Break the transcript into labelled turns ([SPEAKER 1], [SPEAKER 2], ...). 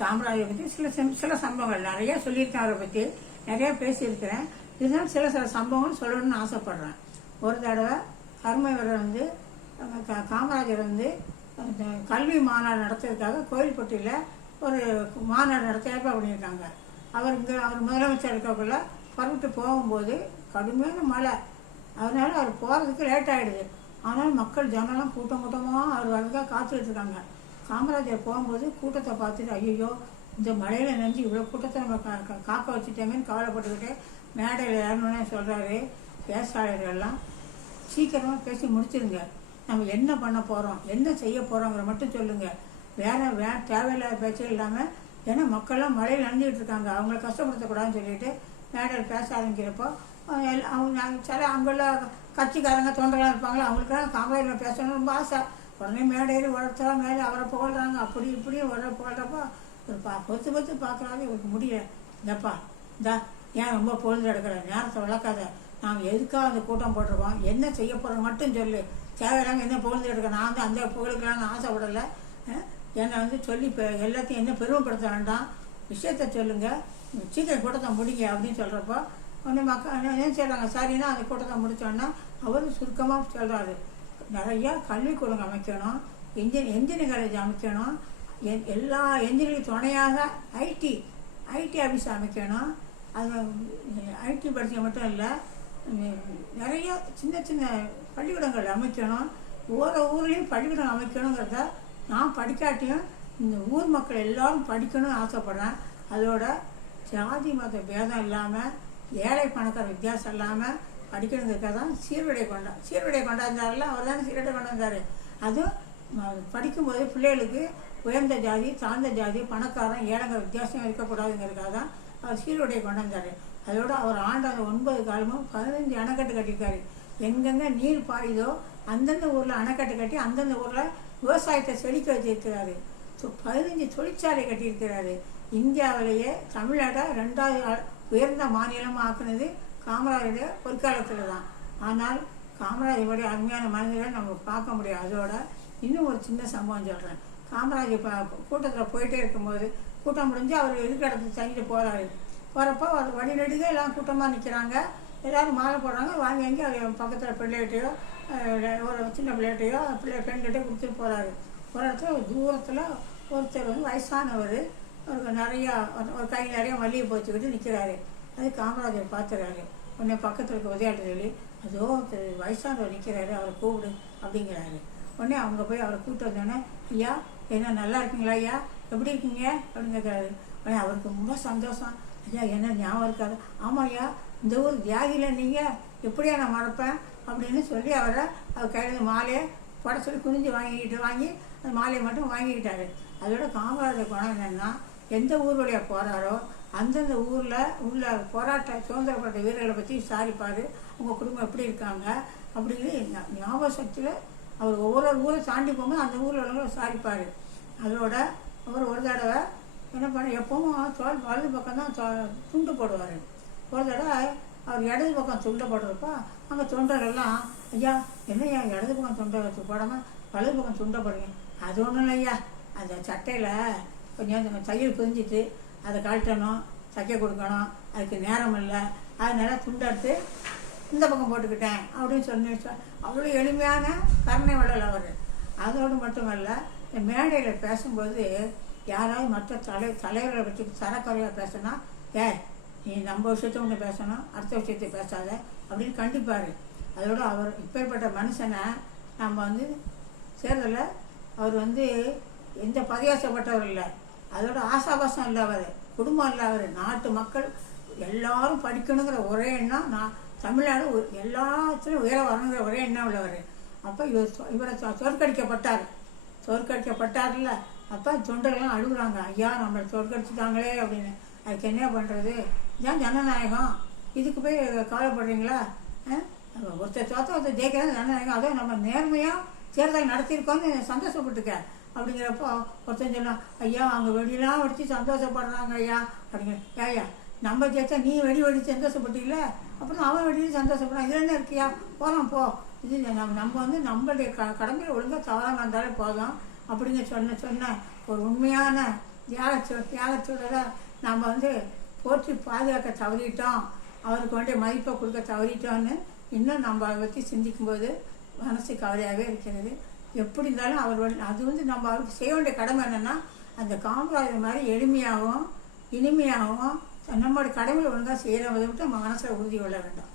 [SPEAKER 1] காமராஜரை பற்றி சில சில சம்பவங்கள். நிறைய சொல்லியிருக்கேன் அவரை பற்றி நிறைய பேசியிருக்கிறேன். இருந்தாலும் சில சில சம்பவங்கள் சொல்லணும்னு ஆசைப்படுறேன். ஒரு தடவை கருமைவரர் வந்து காமராஜர் வந்து கல்வி மாநாடு நடத்துறதுக்காக கோயில்பட்டியில் ஒரு மாநாடு நடத்த ஏற்பாடு பண்ணியிருக்காங்க. அவர் இங்கே அவர் முதலமைச்சர் இருக்கக்குள்ள பறவிட்டு போகும்போது கடுமையான மழை. அதனால அவர் போகிறதுக்கு லேட் ஆகிடுது ஆனாலும் மக்கள் ஜனம்லாம் கூட்டம் கூட்டமாக அவர் வரதுக்காக காத்துக்கிட்டு இருக்காங்க. காமராஜர் போகும்போது கூட்டத்தை பார்த்துட்டு ஐயோ இந்த மழையில நினைஞ்சு இவ்வளோ கூட்டத்தை நம்ம கா- காக்க வச்சுட்டோமேன்னு கவலைப்பட்டுக்கிட்டு மேடையில் ஏறணுன்னே சொல்கிறாரு பேசாளர்கள்லாம் சீக்கிரமாக பேசி முடிச்சிருங்க. நம்ம என்ன பண்ண போகிறோம் என்ன செய்ய போகிறோங்கிற மட்டும் சொல்லுங்கள் வேற வே தேவையில்லாத பேச்சே இல்லாமல் ஏன்னா மக்கள்லாம் மழையில் நினைஞ்சிட்டு இருக்காங்க. அவங்கள கஷ்டப்படுத்தக்கூடாதுன்னு சொல்லிட்டு மேடையில் பேச ஆரம்பிக்கிறப்போ அவங்க எல்லாம் அவங்க சில அங்குள்ள கட்சிக்காரங்க தொண்டர்களாக இருப்பாங்களா அவங்களுக்கெல்லாம் காமராஜர் பேசணும்னு ரொம்ப ஆசை. உடனே மேடையில் உழைச்சா மேலே அவரை புகழ்றாங்க. அப்படி இப்படி உடனே புகழ்றப்போ ஒரு பா பொத்து பொத்து பார்க்குறாங்க இவருக்கு முடியல. இந்தப்பா இந்தா ஏன் ரொம்ப பொழுது எடுக்கிற? நேரத்தை வளர்க்காத நாம் எதுக்காக அந்த கூட்டம் போட்டிருக்கோம்? என்ன செய்ய போகிறோம் மட்டும் சொல்லு. தேவையில்லாம என்ன பொழுது எடுக்க நான் வந்து அந்த புகழுக்கெல்லாம் ஆசைப்படலை. என்னை வந்து சொல்லி இப்போ எல்லாத்தையும் என்ன பெருமைப்படுத்த வேண்டாம் விஷயத்த சொல்லுங்கள் சீக்கிரம் கூட்டத்தை முடிங்க அப்படின்னு சொல்கிறப்போ உடனே மக்கள் என்ன செய்கிறாங்க சரின்னா அந்த கூட்டத்தை முடித்தோன்னா அவரும் சுருக்கமாக சொல்கிறாரு நிறையா கல்விக்கூடம் அமைக்கணும் என்ஜின் என்ஜினியரிங் காலேஜ் அமைக்கணும் என் எல்லா என்ஜினியரிங் துணையாக ஐடி ஐடி ஆஃபீஸ் அமைக்கணும். அது ஐடி படிச்ச மட்டும் இல்லை நிறைய சின்ன சின்ன பள்ளிக்கூடங்கள் அமைக்கணும். ஒவ்வொரு ஊர்லேயும் பள்ளிக்கூடம் அமைக்கணுங்கிறத நான் படிக்காட்டியும் இந்த ஊர் மக்கள் எல்லோரும் படிக்கணும்னு ஆசைப்பட்றேன். அதோட ஜாதி மத பேதம் இல்லாமல் ஏழை பணக்கார வித்தியாசம் இல்லாமல் படிக்கணுங்கிறதுக்காக தான் சீர்வடை கொண்டா சீர்வடை கொண்டாந்தாரில் அவர் தானே சீர்வடை கொண்டு வந்தார் அதுவும் படிக்கும்போது பிள்ளைகளுக்கு உயர்ந்த ஜாதி தாழ்ந்த ஜாதி பணக்காரன் ஏழைங்க வித்தியாசம் இருக்கக்கூடாதுங்கிறதுக்காக தான் அவர் சீர்வடையை கொண்டு வந்தார் அதோடு அவர் ஆண்டாங்க அந்த ஒன்பது காலமும் பதினஞ்சு அணைக்கட்டு கட்டியிருக்காரு. எங்கெங்கே நீர் பாயுதோ அந்தந்த ஊரில் அணைக்கட்டு கட்டி அந்தந்த ஊரில் விவசாயத்தை செழிக்க வச்சிருக்கிறாரு. ஸோ பதினஞ்சு தொழிற்சாலை கட்டியிருக்கிறாரு. இந்தியாவிலேயே தமிழ்நாட்டை ரெண்டாவது உயர்ந்த மாநிலமாக ஆக்குனது காமராஜருடைய பொற்காலத்தில் தான் ஆனால் காமராஜருடைய அருமையான மனிதரை நம்ம பார்க்க முடியாது. அதோட இன்னும் ஒரு சின்ன சம்பவம் சொல்கிறேன் காமராஜர் இப்போ கூட்டத்தில் போயிட்டே இருக்கும்போது கூட்டம் முடிஞ்சு அவர் இருக்கிற இடத்துக்கு தங்கிட்டு போகிறாரு போகிறப்போ அவர் வழி எல்லாம் கூட்டமாக நிற்கிறாங்க எல்லோரும் மாலை போடுறாங்க. வாங்கி வாங்கி அவர் பக்கத்தில் பிள்ளைகிட்டையோ ஒரு சின்ன பிள்ளைகிட்டையோ பிள்ளை பெண்கிட்டே கொடுத்துட்டு போகிறாரு ஒரு இடத்துல தூரத்தில் ஒருத்தர் வந்து வயசானவர். ஒரு நிறையா ஒரு- ஒரு கை நிறைய மல்லிகை போச்சுக்கிட்டு நிற்கிறாரு அது காமராஜர் பார்த்துறாரு உடனே பக்கத்தில் இருக்க உதயாட்டு சொல்லி அதோ வயசானவர் நிற்கிறாரு அவரை கூப்பிடு அப்படிங்கிறாரு. உடனே அவங்க போய் அவரை கூப்பிட்டு வந்தோடனே ஐயா என்ன நல்லா இருக்கீங்களா ஐயா? எப்படி இருக்கீங்க? அப்படின்னு கேட்குறாரு. உடனே அவருக்கு ரொம்ப சந்தோஷம். ஐயா என்ன ஞாபகம் இருக்காது? ஆமாம் ஐயா இந்த ஊர் தியாகியில் நீங்கள் எப்படியா நான் மறப்பேன்? அப்படின்னு சொல்லி அவரை அவர் கையில் மாலையை போட சொல்லி குனிஞ்சு வாங்கிக்கிட்டு வாங்கி அந்த மாலையை மட்டும் வாங்கிக்கிட்டாரு. அதோட காமராஜர் குணம் என்னென்னா எந்த ஊர் வழியாக போகிறாரோ அந்தந்த ஊரில் உள்ள போராட்ட சுதந்திரப்பட்ட வீரர்களை பற்றி விசாரிப்பார். உங்கள் குடும்பம் எப்படி இருக்காங்க அப்படின்னு ஞாபக சக்தியில் அவர் ஒவ்வொரு ஊரை தாண்டி போகும்போது அந்த ஊரில் உள்ளவங்களை விசாரிப்பார். அதோட அவர் ஒரு தடவை என்ன பண்ண எப்பவும் தோல் வலது பக்கம் தான் துண்டு போடுவார். ஒரு தடவை அவர் இடது பக்கம் துண்டை போடுறப்ப அங்கே தொண்டரெல்லாம் ஐயா என்னய்யா இடது பக்கம் துண்டை வச்சு போடாமல் வலது பக்கம் துண்டை போடுங்க அது ஒன்றும் இல்லை ஐயா அந்த சட்டையில் கொஞ்சம் தையல் பிரிஞ்சிட்டு அதை கழட்டணும் தைக்க கொடுக்கணும் அதுக்கு நேரம் இல்லை. அதனால துண்டெடுத்து இந்த பக்கம் போட்டுக்கிட்டேன் அப்படின்னு சொல்லி அவ்வளோ எளிமையான கருணை வள்ளல் அவர். அதோடு மட்டுமல்ல இந்த மேடையில் பேசும்போது யாராவது மற்ற தலை தலைவர்களை பற்றி தரக்குறையாக பேசினா ஏ நீ நம்ம விஷயத்த ஒன்று பேசணும் அடுத்த விஷயத்தை பேசாத அப்படின்னு கண்டிப்பார். அதோடு அவர் இப்பேற்பட்ட மனுஷனை நம்ம வந்து தேர்தலில் அவர் வந்து எந்த பரியாசப்பட்டவர் இல்லை. அதோட ஆசாபாசம் இல்லை அவர் குடும்பம் இல்லை அவர் நாட்டு மக்கள் எல்லாரும் படிக்கணுங்கிற ஒரே எண்ணம் நான் தமிழ்நாடு எல்லாத்துலேயும் எல்லாத்துலையும் உயர வரணுங்கிற ஒரே எண்ணம் உள்ளவர். அப்போ இவர் இவரை தோற்கடிக்கப்பட்டார். தோற்கடிக்கப்பட்டார்ல அப்போ தொண்டர்கள்லாம் அழுகுறாங்க. ஐயா நம்மளை தோற்கடிச்சிட்டாங்களே அப்படின்னு. அதுக்கு என்ன பண்ணுறது இதான் ஜனநாயகம். இதுக்கு போய் கவலைப்படுறீங்களா? ஆ? ஒருத்தர் தோத்த ஒருத்தர் ஜெயிக்கிறது ஜனநாயகம். அதுவும் நம்ம நேர்மையாக தேர்தல் நடத்தியிருக்கோம்னு சந்தோஷப்பட்டுக்க. அப்படிங்கிறப்போ ஒருத்தன் சொன்னான் ஐயா அவங்க வெடிலாம் வெடித்து சந்தோஷப்படுறாங்க ஐயா. அப்படிங்கிற ஐயா நம்ம ஜெயிச்சா நீ வெடி வெடிச்சு சந்தோஷப்பட்டீங்கள அப்புறம் அவன் வெடிச்சு சந்தோஷப்படுறான். இதுல என்ன இருக்கியா போகலாம் போ. இது நம்ம நம்ம வந்து நம்மளுடைய க கடமையில் ஒழுங்காக தவறாமல் இருந்தாலே போதும். அப்படிங்க சொன்ன சொன்ன ஒரு உண்மையான தியாகச்சோ தியாகச்சோட நம்ம வந்து போற்றி பாதுகாக்க தவறிட்டோம். அவருக்கு வேண்டிய மதிப்பை கொடுக்க தவறிட்டோன்னு இன்னும் நம்ம அதை பற்றி சிந்திக்கும்போது மனசு கவலையாகவே இருக்கிறது. எப்படி இருந்தாலும் அவர் அது வந்து நம்ம அவருக்கு செய்ய வேண்டிய கடமை என்னென்னா அந்த காமராஜர் மாதிரி எளிமையாகவும் இனிமையாகவும் நம்மளோட கடமையை ஒழுங்காக செய்கிறவதை விட்டு நம்ம மனசில் உறுதி கொள்ள வேண்டும்.